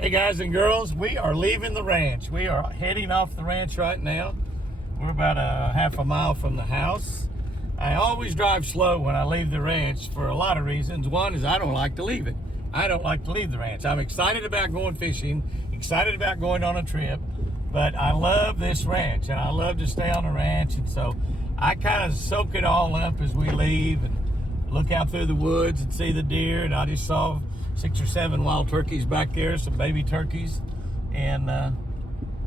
Hey guys and girls, we are leaving the ranch. We are heading off the ranch right now. We're about a half a mile from the house. I always drive slow when I leave the ranch for a lot of reasons. One is I don't like to leave it. I don't like to leave the ranch. I'm excited about going fishing, excited about going on a trip, but I love this ranch and I love to stay on the ranch, and so I kind of soak it all up as we leave and look out through the woods and see the deer. And I just saw 6 or 7 wild turkeys back there, some baby turkeys, and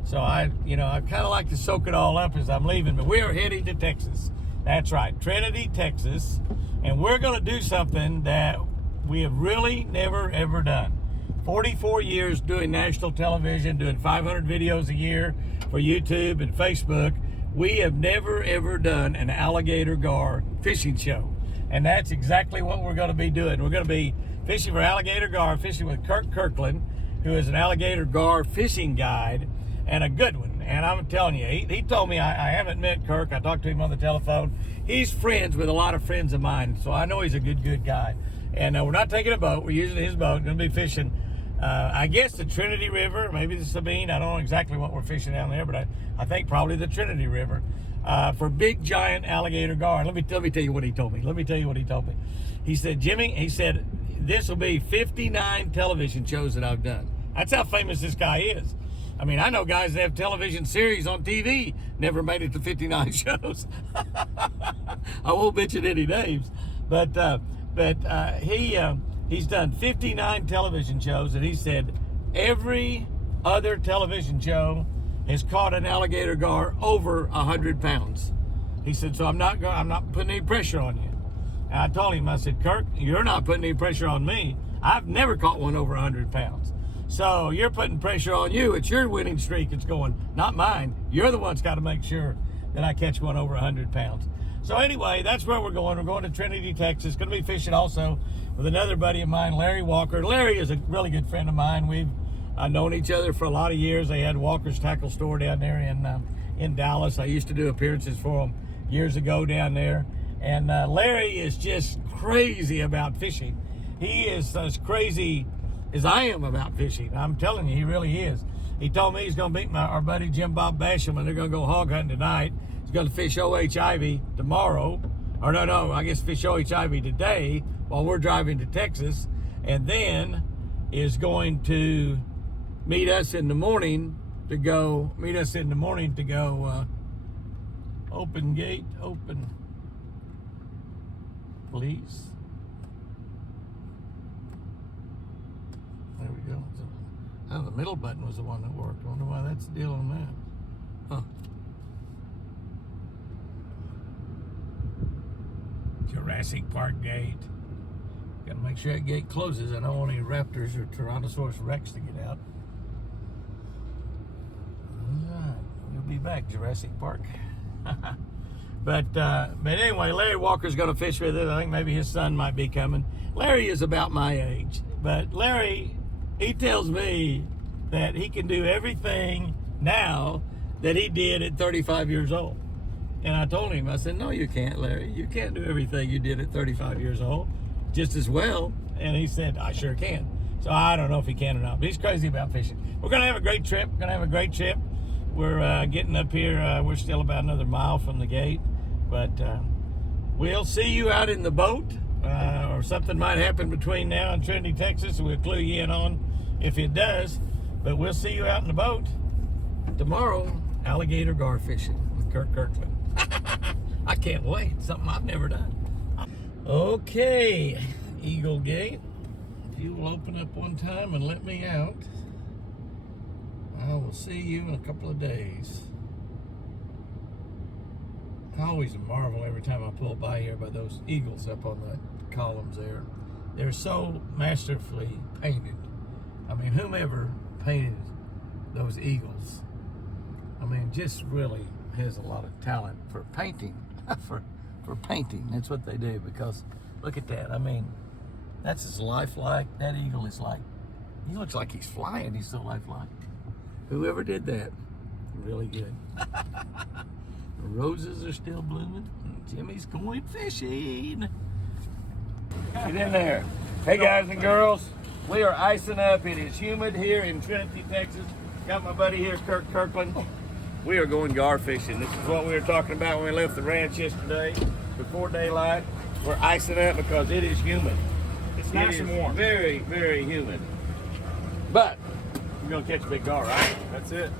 so I kind of like to soak it all up as I'm leaving. But we are heading to Texas. That's right, Trinity, Texas, and we're going to do something that we have really never ever done. 44 years doing national television, doing 500 videos a year for YouTube and Facebook. We have never ever done an alligator gar fishing show, and that's exactly what we're going to be doing. We're going to be fishing for alligator gar, fishing with Kirk Kirkland, who is an alligator gar fishing guide and a good one. And I'm telling you, he told me, I haven't met Kirk. I talked to him on the telephone. He's friends with a lot of friends of mine, so I know he's a good guy. And we're not taking a boat. We're using his boat. We're going to be fishing, I guess, the Trinity River, maybe the Sabine. I don't know exactly what we're fishing down there, but I think probably the Trinity River for big, giant alligator gar. Let me tell you what he told me. He said, Jimmy, this will be 59 television shows that I've done. That's how famous this guy is. I mean, I know guys that have television series on TV never made it to 59 shows. I won't mention any names, but he's done 59 television shows, and he said every other television show has caught an alligator gar over 100 pounds. He said, so I'm not putting any pressure on you. And I told him, I said, Kirk, you're not putting any pressure on me. I've never caught one over 100 pounds. So you're putting pressure on you. It's your winning streak it's going, not mine. You're the one's got to make sure that I catch one over 100 pounds. So anyway, that's where we're going. We're going to Trinity, Texas. Going to be fishing also with another buddy of mine, Larry Walker. Larry is a really good friend of mine. We've known each other for a lot of years. They had Walker's Tackle Store down there in Dallas. I used to do appearances for them years ago down there. And Larry is just crazy about fishing. He is as crazy as I am about fishing. I'm telling you, he really is. He told me he's going to beat our buddy Jim Bob Basham, and they're going to go hog hunting tonight. He's going to fish O.H. Ivy tomorrow. Or no, I guess fish O.H. Ivy today while we're driving to Texas. And then is going to meet us in the morning to go, open gate, open, please. There we go. Oh, the middle button was the one that worked. I wonder why that's the deal on that. Huh. Jurassic Park gate. Got to make sure that gate closes. I don't want any raptors or Tyrannosaurus Rex to get out. All right, we'll be back, Jurassic Park. But anyway, Larry Walker's going to fish with it. I think maybe his son might be coming. Larry is about my age, but Larry, he tells me that he can do everything now that he did at 35 years old. And I told him, I said, no, you can't, Larry. You can't do everything you did at 35 years old just as well. And he said, I sure can. So I don't know if he can or not, but he's crazy about fishing. We're going to have a great trip. We're getting up here. We're still about another mile from the gate. But we'll see you out in the boat. Or something might happen between now and Trinity, Texas. We'll clue you in on if it does. But we'll see you out in the boat tomorrow, alligator gar fishing with Kirk Kirkland. I can't wait. Something I've never done. Okay, Eagle Gate. If you will open up one time and let me out, I will see you in a couple of days. I always marvel every time I pull by here by those eagles up on the columns there. They're so masterfully painted. I mean, whomever painted those eagles, I mean, just really has a lot of talent for painting. for painting. That's what they do, because look at that. I mean, that's as lifelike. That eagle is like, he looks like he's flying. He's so lifelike. Whoever did that, really good. The roses are still blooming. Jimmy's going fishing. Get in there. Hey guys and girls, We are icing up. It is humid here in Trinity, Texas. Got my buddy here, Kirkland. We are going gar fishing. This is what we were talking about when we left the ranch yesterday before daylight. We're icing up because it is humid. It's nice and warm. Very, very humid. But we're gonna catch a big gar, right? That's it.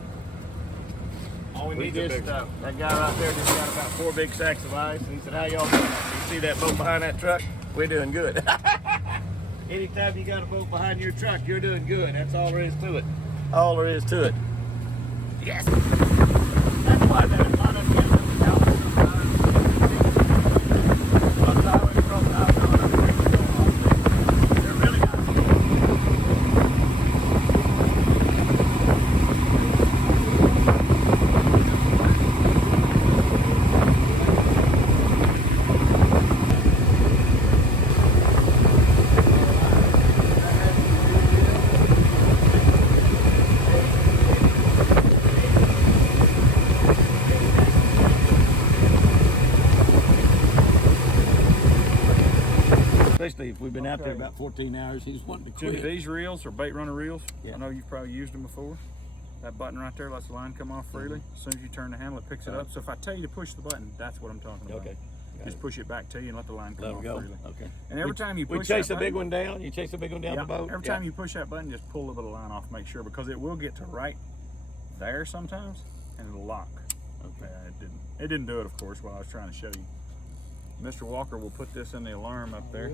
All we need That guy right there just got about 4 big sacks of ice. And he said, how y'all doing? You see that boat behind that truck? We're doing good. Anytime you got a boat behind your truck, you're doing good. That's all there is to it. All there is to it. Yes. That's why that a lot of them get out sometimes. They're really nice. Especially if we've been out there about 14 hours, he's wanting to Jimmy, quit. these reels are bait runner reels. Yeah. I know you've probably used them before. That button right there lets the line come off freely. As soon as you turn the handle, it picks it up. So if I tell you to push the button, that's what I'm talking about. Okay. Just push it back to you and let the line come Let him off go. freely. Okay. And every time you push we chase that a big one down. You chase a big one down the boat. Every time you push that button, just pull a little bit of line off, make sure, because it will get to right there sometimes, and it'll lock. Okay. It didn't do it, of course, while I was trying to show you. Mr. Walker will put this in the alarm up there.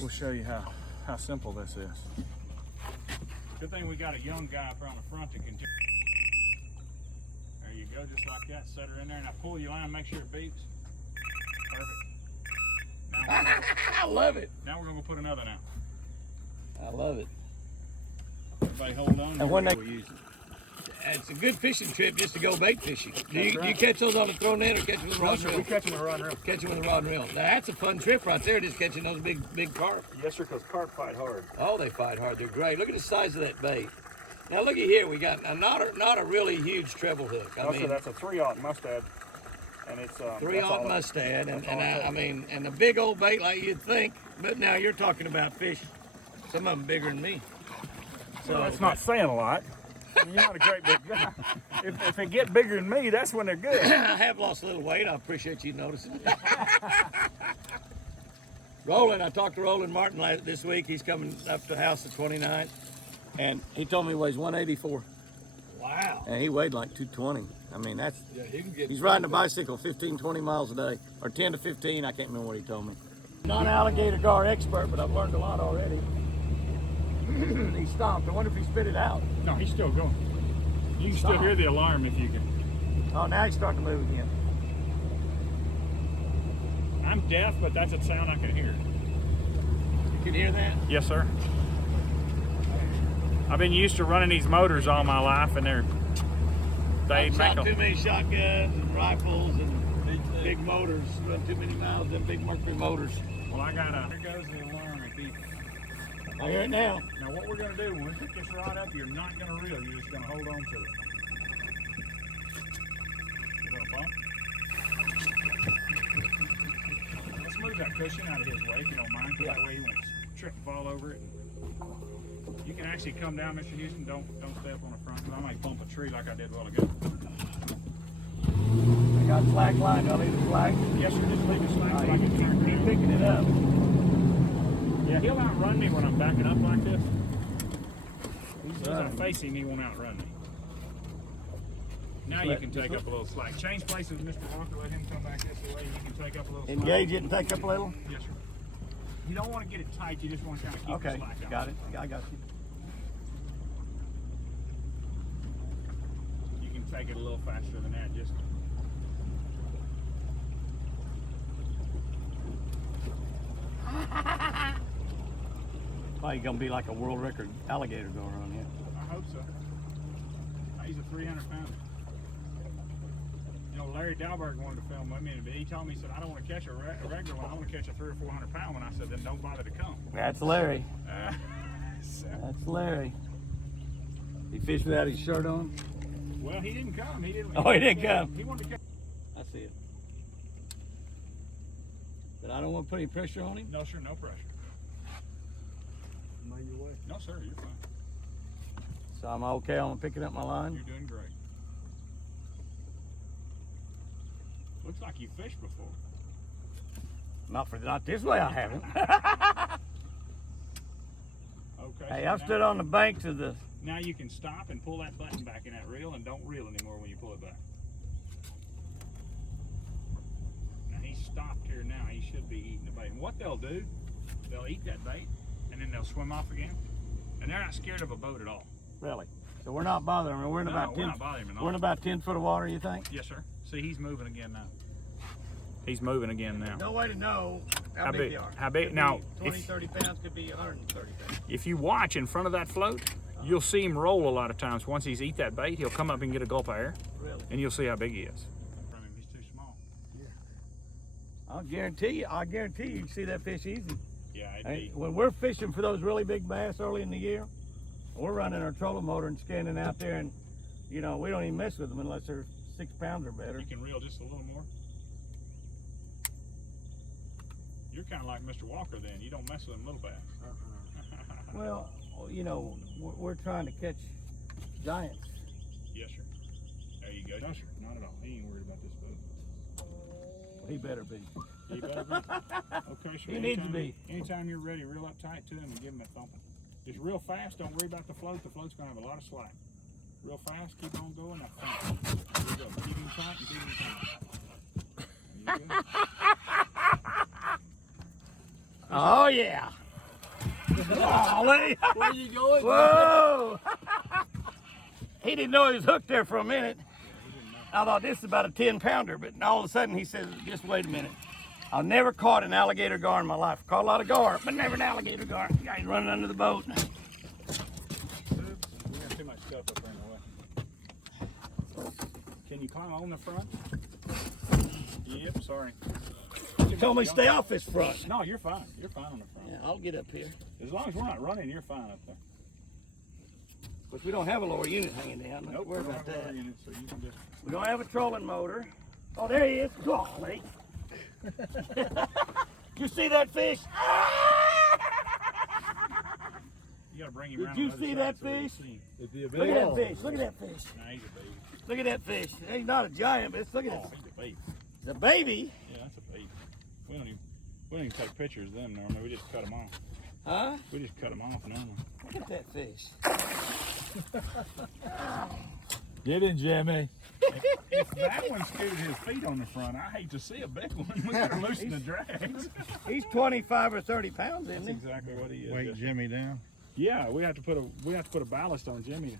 We'll show you how simple this is. Good thing we got a young guy up on the front that can. There you go, just like that. Set her in there, and I pull your line, make sure it beeps. Perfect. Now I love it. now we're gonna go put another now. I love it. Everybody hold on. And when we'll use it. It's a good fishing trip just to go bait fishing. Do you catch those on the throw net or catch them with a rod and reel? We catch them with a rod and reel. Catch them with a rod and reel. Now that's a fun trip right there, just catching those big carp. Yes, sir, because carp fight hard. Oh, they fight hard. They're great. Look at the size of that bait. Now look at here. We got not a really huge treble hook. I mean, that's a 3/0 mustad, and it's 3/0 mustad, and a big old bait like you'd think. But now you're talking about fish. Some of them bigger than me. So well, that's not saying a lot. You're not a great big guy. If they get bigger than me, that's when they're good. I have lost a little weight. I appreciate you noticing. Roland, I talked to Roland Martin this week. He's coming up to the house the 29th, and he told me he weighs 184. Wow. And he weighed like 220. I mean, that's he can get. he's riding a bicycle 15, 20 miles a day, or 10 to 15. I can't remember what he told me. Not an alligator gar expert, but I've learned a lot already. He stopped. I wonder if he spit it out. No, he's still going. You can still hear the alarm if you can. Oh, now he's starting to move again. I'm deaf, but that's a sound I can hear. You can hear that? Yes, sir. I've been used to running these motors all my life, and they I've make shot a, too many shotguns and rifles and big motors. Run too many miles in big Mercury motors. Well, I got a. Here goes the alarm. It beeps. I hear it now. Now, what we're gonna do when we pick this rod up, you're not gonna reel. You're just gonna hold on to it. You're gonna bump. Let's move that cushion out of his way if you don't mind. Yeah. That way he won't trip and fall over it. You can actually come down, Mr. Houston. Don't step on the front, because I might bump a tree like I did a while ago. I got slack line. I'll leave the slack. Yes, sir. Just leave it slack so I can turn Keep picking it up. Yeah, he'll outrun me when I'm backing up like this. As I'm facing, he won't outrun me. Now you can take up a little slack. Change places, Mr. Walker. Let him come back this way. You can take up a little slack. Engage it and take up a little? Yes, sir. You don't want to get it tight. You just want to kind of keep the slack out. Got it. I got you. You can take it a little faster than that. Just. Probably gonna be like a world record alligator going on here. I hope so. He's a 300-pounder. You know, Larry Dalberg wanted to film with me, and he told me, he said, I don't want to catch a regular one. I want to catch a 300 or 400-pound one. I said, then don't bother to come. That's Larry. So, That's Larry. He fished without his shirt on? well, he didn't come. He didn't come. He wanted to catch. I see it. But I don't want to put any pressure on him. No, sir, no pressure. made your way. No, sir, you're fine. So I'm okay on picking up my line? You're doing great. Looks like you fished before. Not this way, I haven't. Okay. Hey, so I've stood on the banks of the... Now you can stop and pull that button back in that reel, and don't reel anymore when you pull it back. Now he's stopped here now. He should be eating the bait. And what they'll do, they'll eat that bait, and then they'll swim off again. And they're not scared of a boat at all. Really? So we're not bothering him. We're in about 10. We're not bothering him at all. We're in about 10 foot of water, you think? Yes, sir. See, he's moving again now. He's moving again now. No way to know how big they are. How big? Could Now, be 20, 30 pounds, could be 130 pounds. If you watch in front of that float, you'll see him roll a lot of times. Once he's eat that bait, he'll come up and get a gulp of air, Really? and you'll see how big he is. He's too small. I guarantee you can see that fish easy. Yeah, Hey, when we're fishing for those really big bass early in the year, we're running our trolling motor and scanning out there, and you know, we don't even mess with them unless they're 6 pounds or better. You can reel just a little more. You're kind of like Mr. Walker then. You don't mess with them little bass. Well, you know, we're trying to catch giants. Yes, sir. There you go. No, sir. Not at all. He ain't worried about this boat. He better be. He better be. Okay, sir. He needs to be. Anytime you're ready, reel up tight to him and give him a thumping. Just real fast. Don't worry about the float. The float's going to have a lot of slack. Real fast. Keep on going. Now thump. There you go. Keep him tight and keep him tight. There you go. Oh, yeah. Golly. Where you going? Whoa. He didn't know he was hooked there for a minute. I thought this is about a 10 pounder, but all of a sudden he says, just wait a minute. I've never caught an alligator gar in my life. Caught a lot of gar, but never an alligator gar. The guy's running under the boat. Oops. We got too much stuff up there in the way. Can you climb on the front? Yep, sorry. You told me to stay off this front. No, you're fine. You're fine on the front. Yeah, I'll get up here. As long as we're not running, you're fine up there. But we don't have a lower unit hanging down. Don't Nope, worry we don't about have a that. lower unit, so you can just... We don't have a trolling motor. Oh, there he is. Golly. You see that fish? You gotta bring him Did around you the other see side that so you can fish? see him. It'd be a Look at that fish. Look at that fish. Nah, he's a baby. Look at that fish. He's not a giant, but look at Oh, that. he's a baby. It's a baby. Yeah, that's a baby. We don't even take pictures of them normally. We just cut them off. Huh? We just cut them off normally. Look at that fish. Get in, Jimmy. If that one scooted his feet on the front, I hate to see a big one. We gotta loosen the drags. He's 25 or 30 pounds, That's isn't he? exactly what he is. Weight Jimmy down. Yeah, we have to put a ballast on Jimmy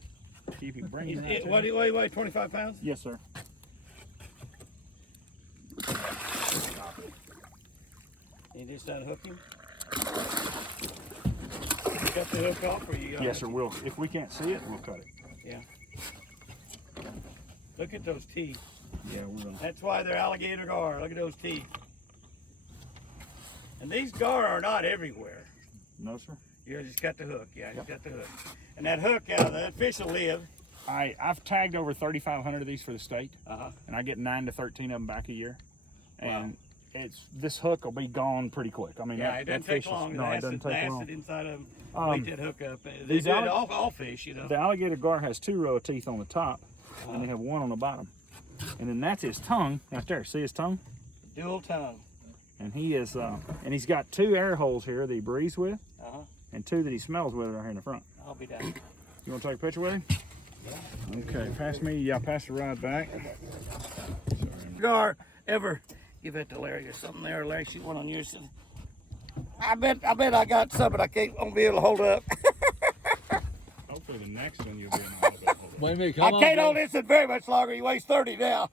to keep him bringing him. What do you weigh? 25 pounds? Yes, sir. You just unhook him? Cut the hook off, or you? Yes, sir. We'll. If we can't see it, we'll cut it. Yeah. Look at those teeth. Yeah, we're gonna. That's why they're alligator gar. Look at those teeth. And these gar are not everywhere. No, sir. You just cut the hook. Yeah, you cut the hook. And that hook, that fish will live. I've tagged over 3,500 of these for the state, Uh-huh. and I get 9 to 13 of them back a year. And Wow. this hook will be gone pretty quick. I mean, Yeah, that, it doesn't that fish take long. Is, no, it doesn't take long. acid inside of them. Um, Make that hook up. They these do it allig- all fish, you know. The alligator gar has 2 rows of teeth on the top, and they have 1 on the bottom. And then that's his tongue right there. See his tongue? Dual tongue. And he is, and he's got 2 air holes here that he breathes with, Uh-huh. and 2 that he smells with right here in the front. I'll be down. You want to take a picture with him? Okay, pass the rod back. Gar, ever give that to Larry or something there? Larry, shoot one on yours. I bet I got something I won't be able to hold up. Hopefully the next one you'll be in a little bit. Wait a minute, I come on. can't bro. hold this in very much longer. He weighs 30 now.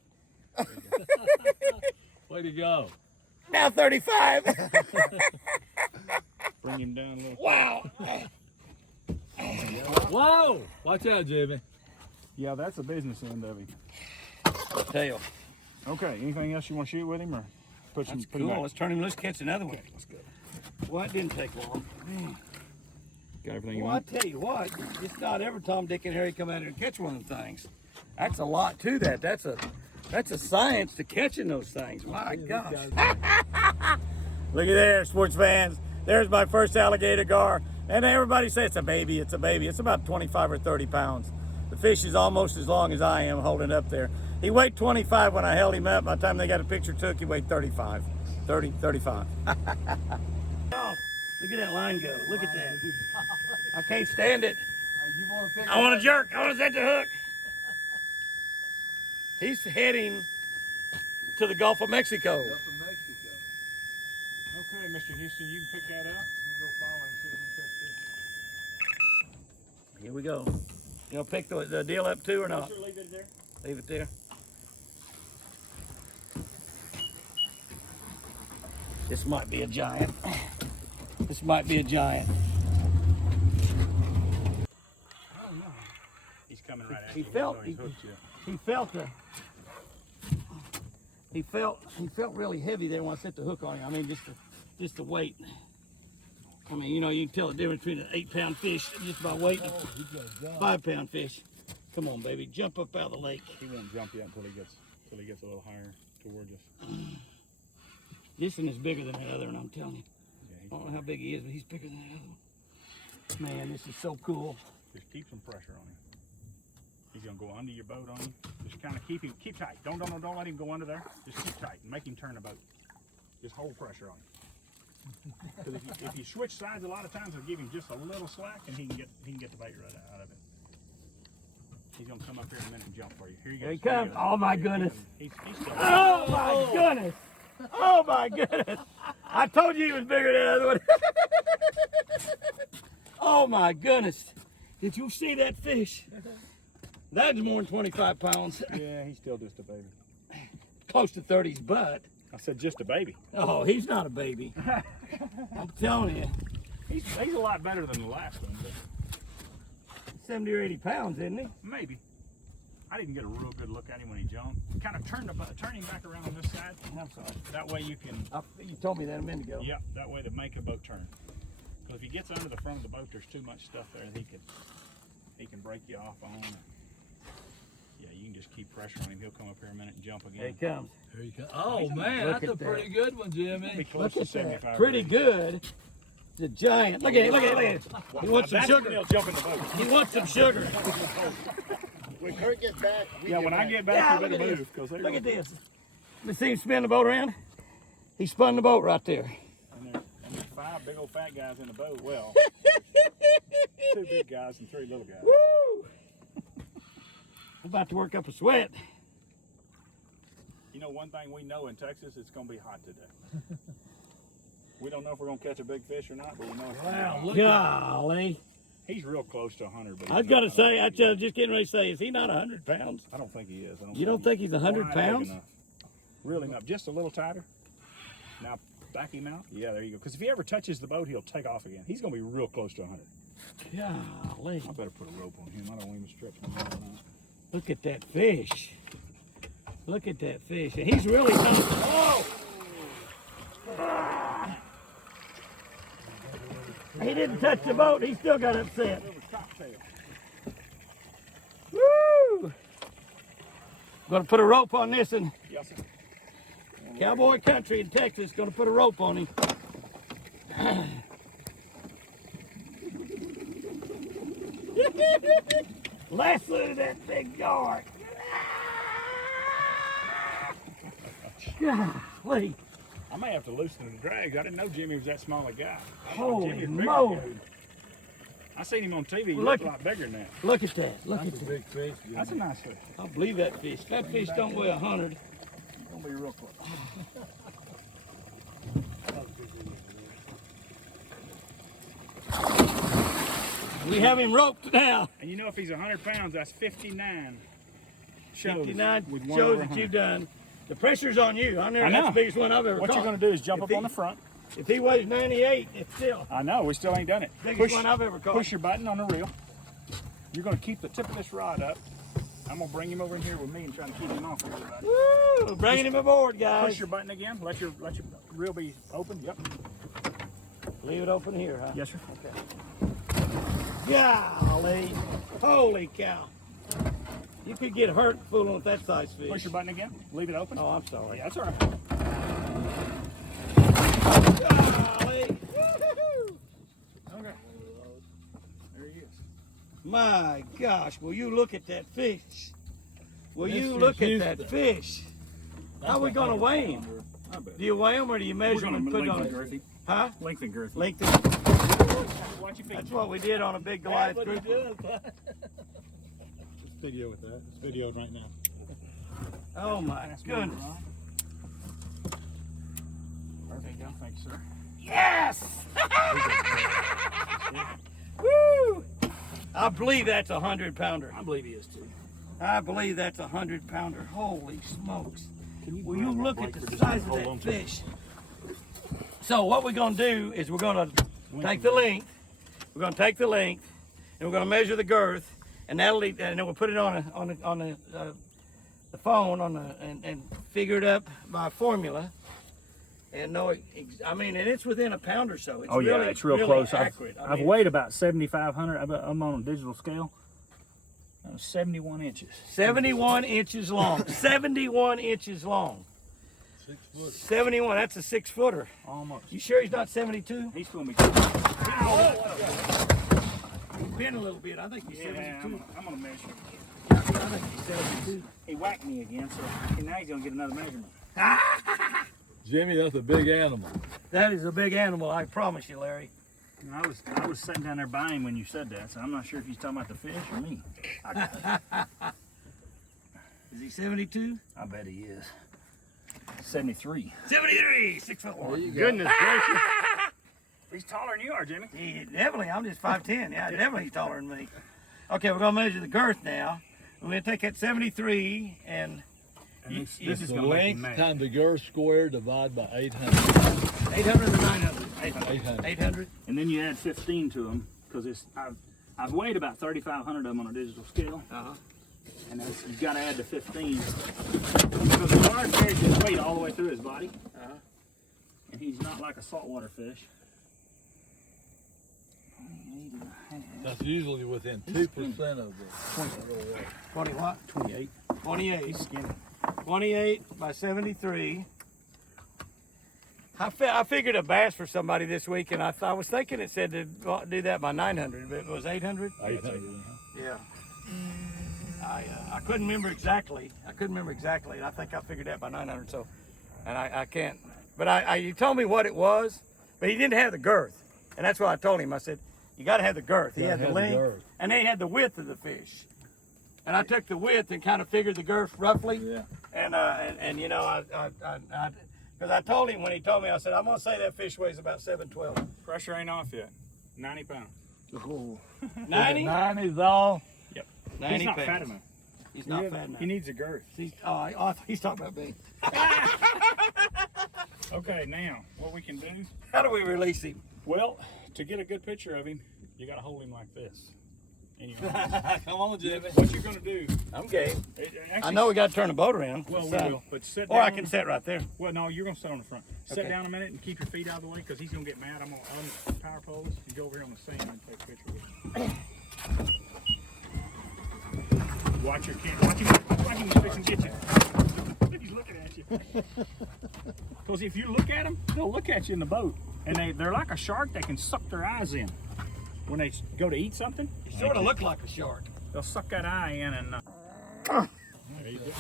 Way to go. Now 35. Bring him down a little. Wow. Whoa! Watch out, Jimmy. Yeah, that's the business end of him. Tail. Okay, anything else you want to shoot with him, or put That's put him cool. back? Let's turn him loose, catch another one. Let's go. Well, it didn't take long. Got everything you Well, I want? tell you what, it's not every Tom, Dick, and Harry come out here and catch one of the things. That's a lot to that. That's a science to catching those things. My gosh. Look at there, sports fans. There's my first alligator gar. And everybody says it's a baby, it's a baby. It's about 25 or 30 pounds. The fish is almost as long as I am holding it up there. He weighed 25 when I held him up. By the time they got a picture took, he weighed 35. 30, 35. Oh, look at that line go. Look at that. I can't stand it. I want to jerk. I want to set the hook. He's heading to the Gulf of Mexico. Okay, Mr. Houston, you can pick that up. We'll go follow and see if we can catch fish. Here we go. You know, pick the deal up too or not? Sure, leave it there. Leave it there. This might be a giant. This might be a giant. I don't know. He's coming right at He you. felt He's hooked you. he felt really heavy there when I set the hook on him. I mean, just the weight. I mean, you know, you can tell the difference between an 8-pound fish just by weight and a 5-pound fish. Come on, baby, jump up out of the lake. He won't jump yet until he gets a little higher towards us. This one is bigger than that other one, I'm telling you. Yeah, I don't know how big he is, but he's bigger than that other one. Man, this is so cool. Just keep some pressure on him. He's gonna go under your boat on you. Just kind of keep tight. Don't let him go under there. Just keep tight and make him turn the boat. Just hold pressure on him. Because if you switch sides, a lot of times it'll give him just a little slack, and he can get the bait right out of it. He's gonna come up here in a minute and jump for you. Here he goes. Here he comes. Oh my goodness. He's still Oh my goodness. Oh my goodness. I told you he was bigger than the other one. Oh my goodness. Did you see that fish? That's more than 25 pounds. Yeah, he's still just a baby. Close to 30's butt. I said just a baby. Oh, he's not a baby. I'm telling you. He's a lot better than the last one, but 70 or 80 pounds, isn't he? maybe. I didn't get a real good look at him when he jumped. Kind of turn him back around on this side. I'm sorry. That way you can, You told me that a minute ago. yeah, that way to make a boat turn. Because if he gets under the front of the boat, there's too much stuff there that he can break you off on. Yeah, you can just keep pressure on him. He'll come up here a minute and jump Here again. he comes. Here you go. Oh man, Look that's a at that. pretty good one, He'll be Jimmy. close Look to at 75. that. Pretty good. It's a giant. Look at it. Look at it. Look at it. He wants some That's when sugar. he'll jump in the boat. He wants some sugar. When Kurt gets back, When I get back, Yeah, you look better at move. this. Look at this. You see him spin the boat around? He spun the boat right there. And there's 5 big old fat guys in the boat. Well, 2 big guys and 3 little guys. Woo! I'm about to work up a sweat. You know, one thing we know in Texas, it's going to be hot today. We don't know if we're going to catch a big fish or not, but we know it's gonna be hot. Look Golly. He's real close to 100. But I was going to say, I was just getting ready to say, is he not 100 pounds? I don't think he is. You don't think he's 100 Quite big pounds? enough. Really enough. Just a little tighter. Now back him out. Yeah, there you go. Because if he ever touches the boat, he'll take off again. He's going to be real close to 100. Golly. I better put a rope on him. I don't want him to strip him out. Look at that fish. Look at that fish. And he's really coming. Oh! Ah! He didn't touch the boat. He still got upset. Woo! Gonna put a rope on this one. Yes, sir. Cowboy country in Texas. Gonna put a rope on him. Lasso that big gar. Golly. I may have to loosen the drags. I didn't know Jimmy was that small a guy. Holy Jimmy's bigger moly. than I seen him on TV. He Look looked a lot bigger than that. Look at that. Look at That's a that. big fish, Jimmy. That's a nice fish. I believe that fish. That fish don't weigh 100. It's gonna be real close. We have him roped now. And you know, if he's 100 pounds, that's 59 shows. 59 with one shows over that 100. you've done. The pressure's on you. I That's know. the biggest one I've ever What caught. you're gonna do is jump If up he- on the front. If he weighs 98, it's still I know, we still ain't done it. biggest one I've ever caught. Push your button on the reel. You're gonna keep the tip of this rod up. I'm gonna bring him over in here with me and try to keep him off a little bit. Woo! Bringing him aboard, guys. Push your button again. Let your reel be open. Yep. Leave it open here, huh? Yes, sir. Golly. Holy cow. You could get hurt fooling with that size fish. Push your button again. Leave it open. Oh, I'm sorry. Yeah, that's all right. Golly. Woo-hoo-hoo. Okay. My gosh, will you look at that fish? Will you Mr. look at Houston. that fish? How are we going to weigh him? Do you weigh him or do you measure him and put it on it? girthy. Huh? Length and girthy. Length. Watch your feet. That's what we did on a big Goliath group. Let's video with that. It's videoed right now. Oh my goodness. There you go. Thanks, sir. Yes! Woo! I believe that's a 100-pounder. I believe he is too. I believe that's a 100-pounder. Holy smokes. Can Will you grab look my at blade the for just size a of minute? that Hold on to it. fish? So what we're going to do is we're going to take the length, we're going to take the length, and we're going to measure the girth, and and then we'll put it on the phone and figure it up by formula, and know it. I mean, and it's within a pound or so. It's Oh yeah, really, it's real really close. accurate. I've weighed about 7,500. I'm on a digital scale. 71 inches. 71 inches long. 71 inches long. 6 foot. 71. That's a 6-footer. Almost. You sure he's not 72? He's going to be. Been a little bit. I think he's 72. I'm going to measure. I think he's 72. He whacked me again, so now he's going to get another measurement. Jimmy, that's a big animal. That is a big animal, I promise you, Larry. I was sitting down there buying when you said that, so I'm not sure if he's talking about the fish or me. Is he 72? I bet he is. 73. 73, 6'1". Goodness gracious. He's taller than you are, Jimmy. Definitely, I'm just 5'10". Yeah, definitely he's taller than me. Okay, we're gonna measure the girth now. We're gonna take that 73 and This It's is the going to make length him mad. times the girth square divided by 800. 800 or 900? 800. 800. And then you add 15 to them, because I've weighed about 3,500 of them on a digital scale. Uh-huh. And you've got to add the 15. Because the large fish is weight all the way through his body. Uh-huh. And he's not like a saltwater fish. That's usually within 2% of the 20 what? 28. 28. He's skinny. 28 by 73. I figured a bass for somebody this week, and I was thinking it said to do that by 900, but it was 800. 800. Yeah. I couldn't remember exactly. And I think I figured that by 900. So, and I can't. But you told me what it was, but he didn't have the girth, and that's why I told him. I said, you got to have the girth. He had the length, and then he had the width of the fish. And I took the width and kind of figured the girth roughly. Yeah. And you know, because I told him when he told me, I said, I'm gonna say that fish weighs about 712. Pressure ain't off yet. 90 pounds. 90? 90's all. Yep. 90 He's not pounds. fat enough. He's not fat enough. He needs a girth. I thought he's talking about me. Okay, now, what we can do, How do we release him? well, to get a good picture of him, you got to hold him like this. And you Come on, Jimmy. what you're going to do, I'm game. actually, I know we got to turn the boat around. well, we So- will, but sit Or down. I can sit right there. Well, no, you're going to sit on the front. Sit Okay. down a minute and keep your feet out of the way, because he's going to get mad. I'm going to power poles. You go over here on the sand and take a picture with him. Watch your camera. Watch him fix and get you. He's looking at you. Because if you look at them, they'll look at you in the boat. And they're like a shark. They can suck their eyes in. When they go to eat something, You sort of look like a shark. they'll suck that eye in and... Oh. There you go.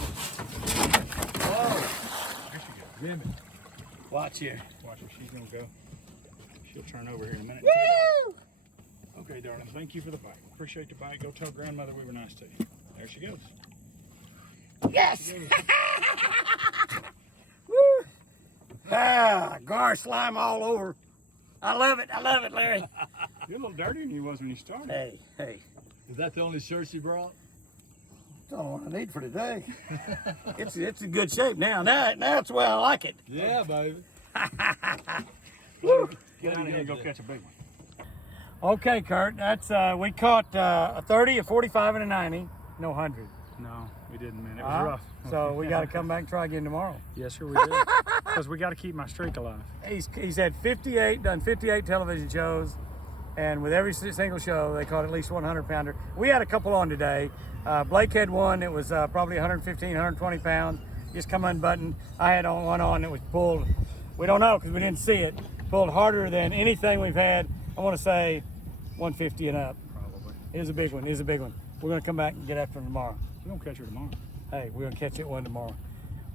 Jimmy. Watch here. Watch her. She's going to go. She'll turn over here in a minute. Woo! Okay, darling. Thank you for the bite. Appreciate the bite. Go tell grandmother we were nice to you. There she goes. Yes! Woo! Gar slime all over. I love it, Larry. You're a little dirtier than you was when you started. Hey. Is that the only shirt you brought? That's all I need for today. It's in good shape now. Now it's the way I like it. Yeah, baby. Woo! Get out of here and go catch a big one. Okay, Kurt. That's we caught a 30, a 45, and a 90. No 100. No, we didn't, man. It was rough. So we got to come back and try again tomorrow. Yes, sir, we did. Because we got to keep my streak alive. He's had 58, done 58 television shows, and with every single show, they caught at least 100-pounder. We had a couple on today. Blake had one that was probably 115, 120 pounds, just come unbuttoned. I had one on that was pulled, we don't know because we didn't see it, pulled harder than anything we've had. I want to say 150 and up. Probably. Here's a big one. Here's a big one. We're gonna come back and get after them tomorrow. We're gonna catch her tomorrow. Hey, we're gonna catch it one tomorrow.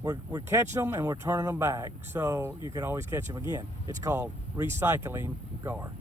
We're catching them and we're turning them back, so you can always catch them again. It's called recycling gar.